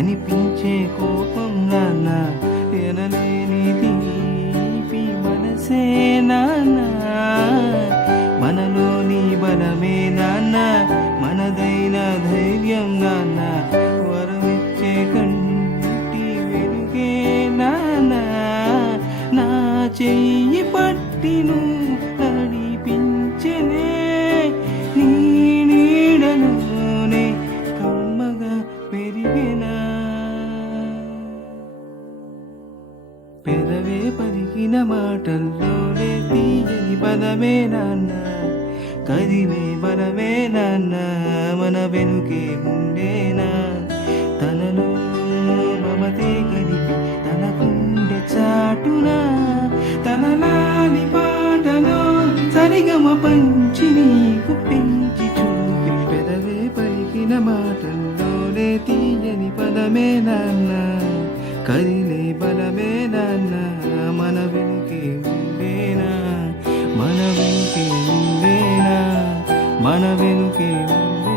కనిపించే కోపం నాన్న, ఎనలేని తీపి మనసే నాన్న, మనలోని బలమే నాన్న, మనదైన ధైర్యం నాన్న, వరమిచ్చే కంటి వెలుగే నాన్న, నా చెయ్యి పట్టిను నడిపించలే నీ నీడలోనే కమ్మగా పెరిగెనా. పెదవే పలికిన మాటల్లోనే తీయని బలమే నాన్న, కదిలే బలమే నాన్న, మన వెనుకే ఉండేనా. తనలో మమతే కలిపి తన గుండె చాటునా, తన లాలి పాటలో సరిగమ పంచి నీకు పెంచి చూపి. పెదవే పలికిన మాటల్లోనే తీయని పదమే నాన్న, కదిలే బలమే నాన్న, మన వెనుకే ఉండేనా, మన వెనుకే ఉండేనా, మన వెనుకే ఉండేనా.